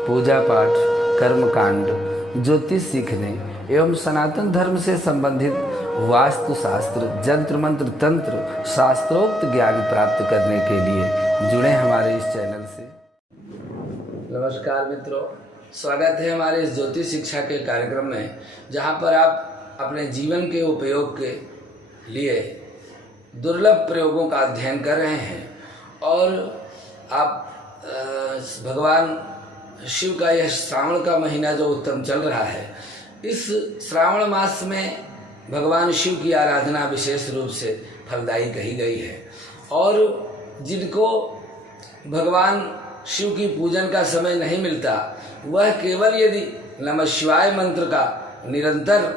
पूजा पाठ, कर्मकांड, ज्योतिष सीखने एवं सनातन धर्म से संबंधित वास्तु शास्त्र, जंत्र मंत्र, तंत्र, शास्त्रोक्त ज्ञान प्राप्त करने के लिए जुड़े हमारे इस चैनल से। नमस्कार मित्रों, स्वागत है हमारे इस ज्योतिष शिक्षा के कार्यक्रम में, जहां पर आप अपने जीवन के उपयोग के लिए दुर्लभ प्रयोगों का अध्ययन कर रहे हैं और आप भगवान शिव का यह श्रावण का महीना जो उत्तम चल रहा है, इस श्रावण मास में भगवान शिव की आराधना विशेष रूप से फलदायी कही गई है। और जिनको भगवान शिव की पूजन का समय नहीं मिलता, वह केवल यदि नमः शिवाय मंत्र का निरंतर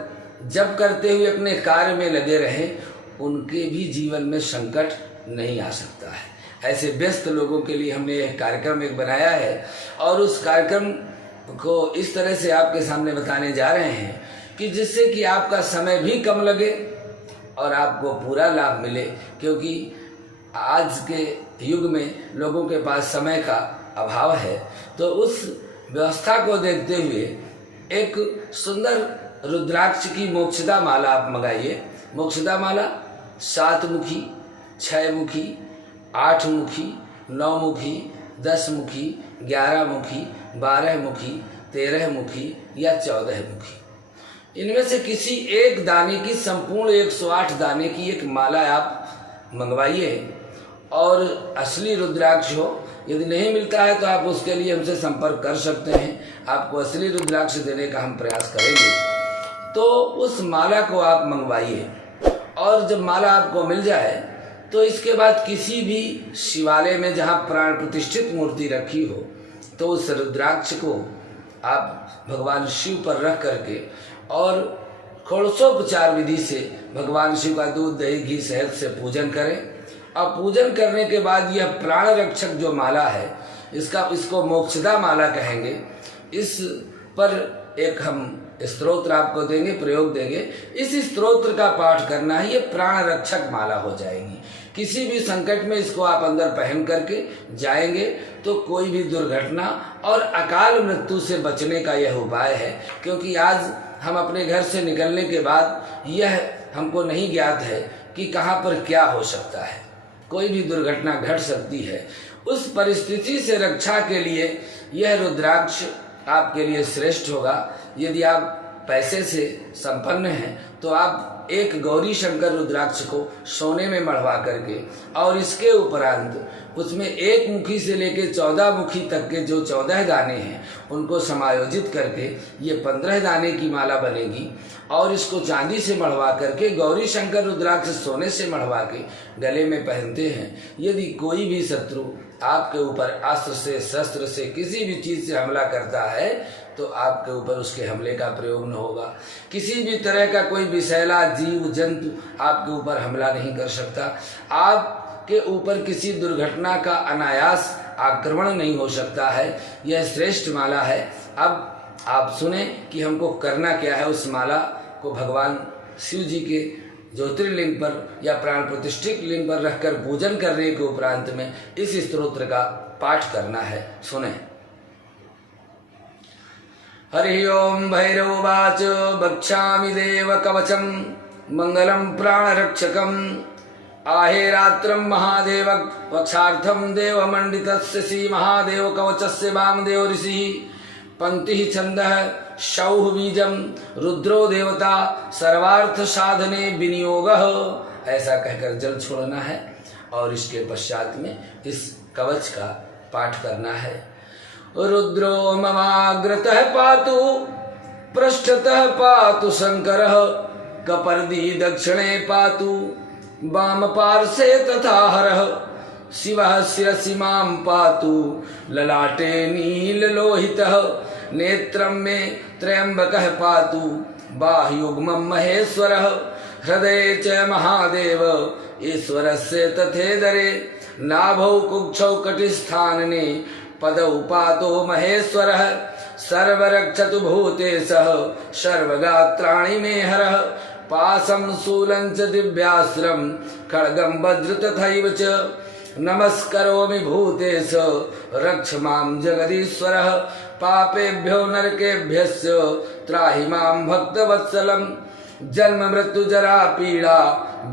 जप करते हुए अपने कार्य में लगे रहें, उनके भी जीवन में संकट नहीं आ सकता है। ऐसे व्यस्त लोगों के लिए हमने यह कार्यक्रम एक बनाया है और उस कार्यक्रम को इस तरह से आपके सामने बताने जा रहे हैं कि जिससे कि आपका समय भी कम लगे और आपको पूरा लाभ मिले, क्योंकि आज के युग में लोगों के पास समय का अभाव है। तो उस व्यवस्था को देखते हुए एक सुंदर रुद्राक्ष की मोक्षदा माला आप मंगाइए। मोक्षदा माला 7 मुखी, 6 मुखी, 8 मुखी, 9 मुखी, 10 मुखी, 11 मुखी, 12 मुखी, 13 मुखी या 14 मुखी, इनमें से किसी एक दाने की संपूर्ण 108 दाने की एक माला आप मंगवाइए। और असली रुद्राक्ष हो, यदि नहीं मिलता है तो आप उसके लिए हमसे संपर्क कर सकते हैं, आपको असली रुद्राक्ष देने का हम प्रयास करेंगे। तो उस माला को आप मंगवाइए और जब माला आपको मिल जाए तो इसके बाद किसी भी शिवालय में जहाँ प्राण प्रतिष्ठित मूर्ति रखी हो, तो उस रुद्राक्ष को आप भगवान शिव पर रख करके और षोडशोपचार विधि से भगवान शिव का दूध, दही, घी, शहद से पूजन करें। और पूजन करने के बाद यह प्राण रक्षक जो माला है, इसको मोक्षदा माला कहेंगे। इस पर एक हम स्तोत्र आपको देंगे, प्रयोग देंगे। इस स्तोत्र का पाठ करना है, ये प्राण रक्षक माला हो जाएगी। किसी भी संकट में इसको आप अंदर पहन करके जाएंगे तो कोई भी दुर्घटना और अकाल मृत्यु से बचने का यह उपाय है। क्योंकि आज हम अपने घर से निकलने के बाद यह हमको नहीं ज्ञात है कि कहाँ पर क्या हो सकता है, कोई भी दुर्घटना घट सकती है। उस परिस्थिति से रक्षा के लिए यह रुद्राक्ष आपके लिए श्रेष्ठ होगा। यदि आप पैसे से संपन्न हैं तो आप एक गौरी शंकर रुद्राक्ष को सोने में मढ़वा करके और इसके उपरांत उसमें 1 मुखी से लेकर 14 मुखी तक के जो 14 दाने हैं उनको समायोजित करके ये 15 दाने की माला बनेगी। और इसको चांदी से मढ़वा करके गौरी शंकर रुद्राक्ष सोने से मढ़वा के गले में पहनते हैं। यदि कोई भी शत्रु आपके ऊपर अस्त्र से, शस्त्र से, किसी भी चीज़ से हमला करता है तो आपके ऊपर उसके हमले का प्रयोग न होगा। किसी भी तरह का कोई विषैला जीव जंतु आपके ऊपर हमला नहीं कर सकता। आपके ऊपर किसी दुर्घटना का अनायास आक्रमण नहीं हो सकता है। यह श्रेष्ठ माला है। अब आप सुने कि हमको करना क्या है। उस माला को भगवान शिव जी के ज्योतिर्लिंग पर या प्राण प्रतिष्ठित लिंग पर रखकर पूजन करने के उपरांत में इस स्तोत्र का पाठ करना है। सुने। हरि ओम भैरववाच वक्ष्यामि देव कवचम मंगलम प्राण रक्षकम आहे रात्रम महादेव वक्षार्थम देव मंडितस्य श्री महादेव कवचस्य वामदेव ऋषि पंक्ति छंदः शौः बीजम रुद्रो देवता सर्वार्थ साधने विनियोगः। ऐसा कहकर जल छोड़ना है और इसके पश्चात में इस कवच का पाठ करना है। रुद्रो ममाग्रतः पातु पृष्ठतः पातु शंकरः कपर्दी दक्षिणे पातु वाम पार्श्वे तथा हरः शिवः शिरसि मां पातु ललाटे नीललोहितः नेत्रं मे त्र्यंबकः पातु बाह्युग्मं महेश्वरः हृदये च महादेव ईश्वरस्य तथेदरे नाभौ कुक्षौ कटिस्थानने पदौ पातो महेश्वरः सर्वरक्षतु भूतेशः सर्वगात्राणि मे हरः पाशं शूलं च दिव्यास्त्रं खड्गं वज्र तथैव च नमस्करोमि भूतेश रक्ष मां जगदीश्वरः पापेभ्यो नरकेभ्यश्च त्राहि मां भक्तवत्सलम् जन्म मृत्यु जरा पीड़ा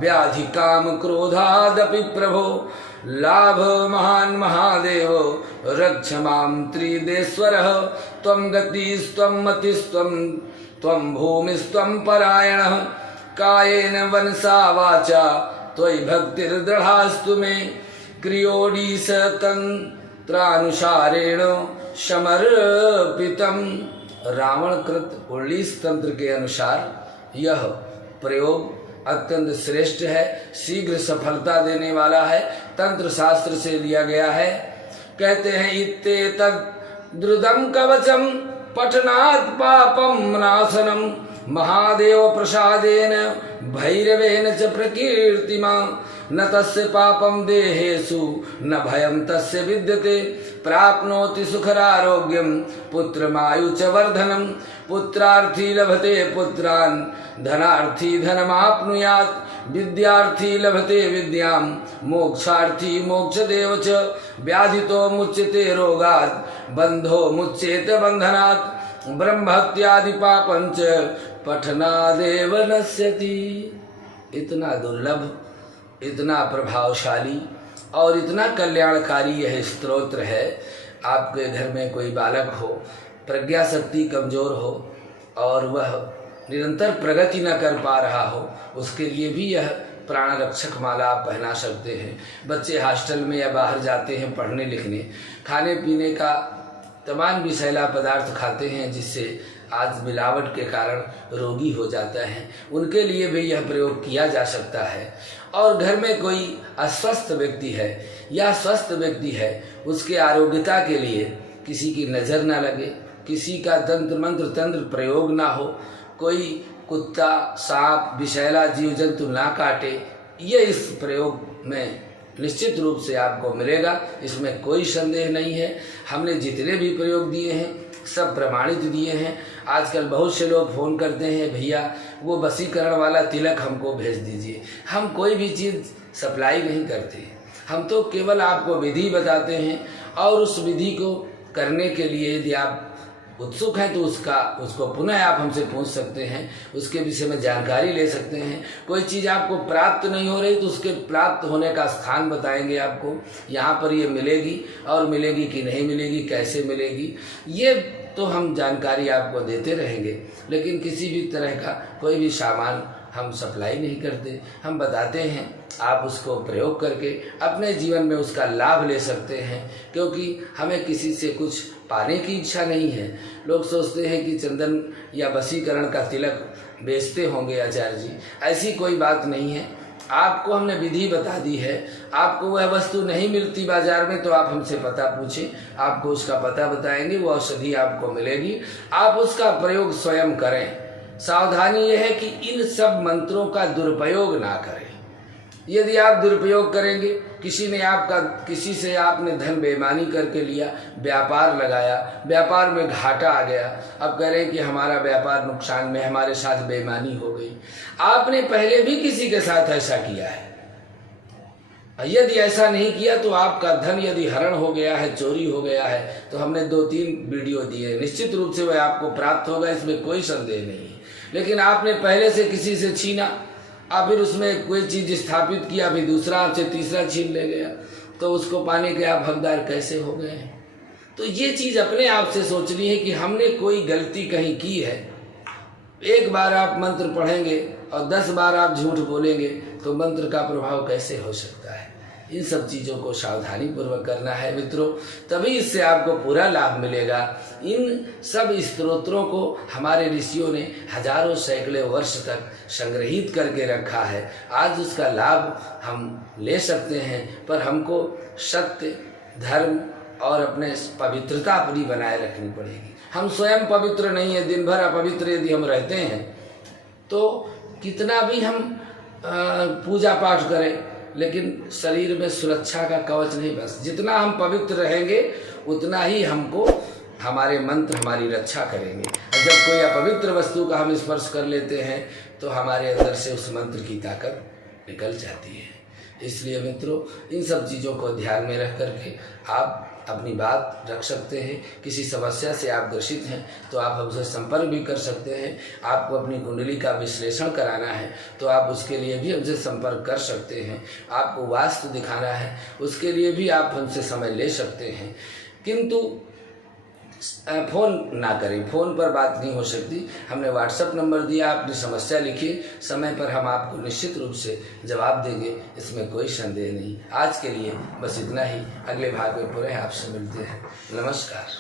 व्याधि काम क्रोधादपि प्रभो लाभ महान महादेव रक्ष मां त्रिदेश्वरः त्वं गतिस्त्वं मतिस्त्वं त्वं भूमिस्त्वं परायणः कायेन मनसा वाचा त्वयि भक्तिर्दृढास्तु मे क्रियोडीश तंत्रानुसारेण समर्पितम्। रावण कृत 19 तंत्र के अनुसार यह प्रयोग अत्यंत श्रेष्ठ है, शीघ्र सफलता देने वाला है, तंत्र शास्त्र से लिया गया है। कहते हैं इत्येतद् द्रुदं कवचम पठनात् पापम नाशनम महादेव प्रसादेन भैरवेन च प्रकीर्तिमा न तस्य पापम देहेषु न भयं तस्य विद्यते प्राप्नोति सुखरारोग्यम पुत्रमायु च वर्धनम पुत्रार्थी लभते पुत्रान् धनार्थी धनमाप्नुयात् विद्यार्थी लभते विद्यां मोक्षार्थी मोक्षदेव च व्याधितो मुच्यते रोगात् बंधो मुच्येत बंधनात् ब्रह्महत्यादि पापंच पठनादेव नश्यति। इतना दुर्लभ, इतना प्रभावशाली और इतना कल्याणकारी यह स्तोत्र है। आपके घर में कोई बालक हो, प्रज्ञा शक्ति कमजोर हो और वह निरंतर प्रगति न कर पा रहा हो, उसके लिए भी यह प्राण रक्षक माला आप पहना सकते हैं। बच्चे हॉस्टल में या बाहर जाते हैं पढ़ने लिखने, खाने पीने का तमाम विषैला पदार्थ खाते हैं जिससे आज मिलावट के कारण रोगी हो जाता है, उनके लिए भी यह प्रयोग किया जा सकता है। और घर में कोई अस्वस्थ व्यक्ति है या स्वस्थ व्यक्ति है, उसके आरोग्यता के लिए किसी की नज़र ना लगे, किसी का तंत्र मंत्र तंत्र प्रयोग ना हो, कोई कुत्ता सांप विषैला जीव जंतु ना काटे, ये इस प्रयोग में निश्चित रूप से आपको मिलेगा, इसमें कोई संदेह नहीं है। हमने जितने भी प्रयोग दिए हैं सब प्रमाणित दिए हैं। आजकल बहुत से लोग फ़ोन करते हैं, भैया वो वशीकरण वाला तिलक हमको भेज दीजिए। हम कोई भी चीज़ सप्लाई नहीं करते, हम तो केवल आपको विधि बताते हैं और उस विधि को करने के लिए यदि आप उत्सुक हैं तो उसको पुनः आप हमसे पूछ सकते हैं, उसके विषय में जानकारी ले सकते हैं। कोई चीज़ आपको प्राप्त नहीं हो रही तो उसके प्राप्त होने का स्थान बताएंगे आपको, यहाँ पर ये मिलेगी और मिलेगी कि नहीं मिलेगी, कैसे मिलेगी, ये तो हम जानकारी आपको देते रहेंगे। लेकिन किसी भी तरह का कोई भी सामान हम सप्लाई नहीं करते, हम बताते हैं, आप उसको प्रयोग करके अपने जीवन में उसका लाभ ले सकते हैं। क्योंकि हमें किसी से कुछ पाने की इच्छा नहीं है। लोग सोचते हैं कि चंदन या वशीकरण का तिलक बेचते होंगे आचार्य जी, ऐसी कोई बात नहीं है। आपको हमने विधि बता दी है, आपको वह वस्तु नहीं मिलती बाजार में तो आप हमसे पता पूछें, आपको उसका पता बताएंगे, वो औषधि आपको मिलेगी, आप उसका प्रयोग स्वयं करें। सावधानी यह है कि इन सब मंत्रों का दुरुपयोग ना करें। यदि आप दुरुपयोग करेंगे, किसी से आपने धन बेईमानी करके लिया, व्यापार लगाया, व्यापार में घाटा आ गया, अब कह रहे हैं कि हमारा व्यापार नुकसान में, हमारे साथ बेईमानी हो गई। आपने पहले भी किसी के साथ ऐसा किया है, यदि ऐसा नहीं किया तो आपका धन यदि हरण हो गया है, चोरी हो गया है, तो हमने 2-3 वीडियो दिए, निश्चित रूप से वह आपको प्राप्त होगा, इसमें कोई संदेह नहीं है। लेकिन आपने पहले से किसी से छीना, आप फिर उसमें कोई चीज़ स्थापित किया, फिर दूसरा आपसे तीसरा छीन ले गया, तो उसको पाने के आप हकदार कैसे हो गए हैं? तो ये चीज़ अपने आप से सोचनी है कि हमने कोई गलती कहीं की है। एक बार आप मंत्र पढ़ेंगे और 10 बार आप झूठ बोलेंगे तो मंत्र का प्रभाव कैसे हो सकता है? इन सब चीज़ों को सावधानी पूर्वक करना है मित्रों, तभी इससे आपको पूरा लाभ मिलेगा। इन सब स्तोत्रों को हमारे ऋषियों ने हजारों सैकड़ों वर्ष तक संग्रहित करके रखा है। आज उसका लाभ हम ले सकते हैं, पर हमको सत्य, धर्म और अपने पवित्रता अपनी बनाए रखनी पड़ेगी। हम स्वयं पवित्र नहीं है, दिन भर अपवित्र यदि हम रहते हैं तो कितना भी हम पूजा पाठ करें, लेकिन शरीर में सुरक्षा का कवच नहीं। बस जितना हम पवित्र रहेंगे उतना ही हमको हमारे मंत्र हमारी रक्षा करेंगे। और जब कोई अपवित्र वस्तु का हम स्पर्श कर लेते हैं तो हमारे अंदर से उस मंत्र की ताकत निकल जाती है। इसलिए मित्रों, इन सब चीज़ों को ध्यान में रख करके आप अपनी बात रख सकते हैं। किसी समस्या से आप ग्रसित हैं तो आप हमसे संपर्क भी कर सकते हैं। आपको अपनी कुंडली का विश्लेषण कराना है तो आप उसके लिए भी हमसे संपर्क कर सकते हैं। आपको वास्तु दिखाना है उसके लिए भी आप हमसे समय ले सकते हैं, किंतु फ़ोन ना करें, फ़ोन पर बात नहीं हो सकती। हमने व्हाट्सएप नंबर दिया, अपनी समस्या लिखिए, समय पर हम आपको निश्चित रूप से जवाब देंगे, इसमें कोई संदेह नहीं। आज के लिए बस इतना ही, अगले भाग में पुनः आपसे मिलते हैं। नमस्कार।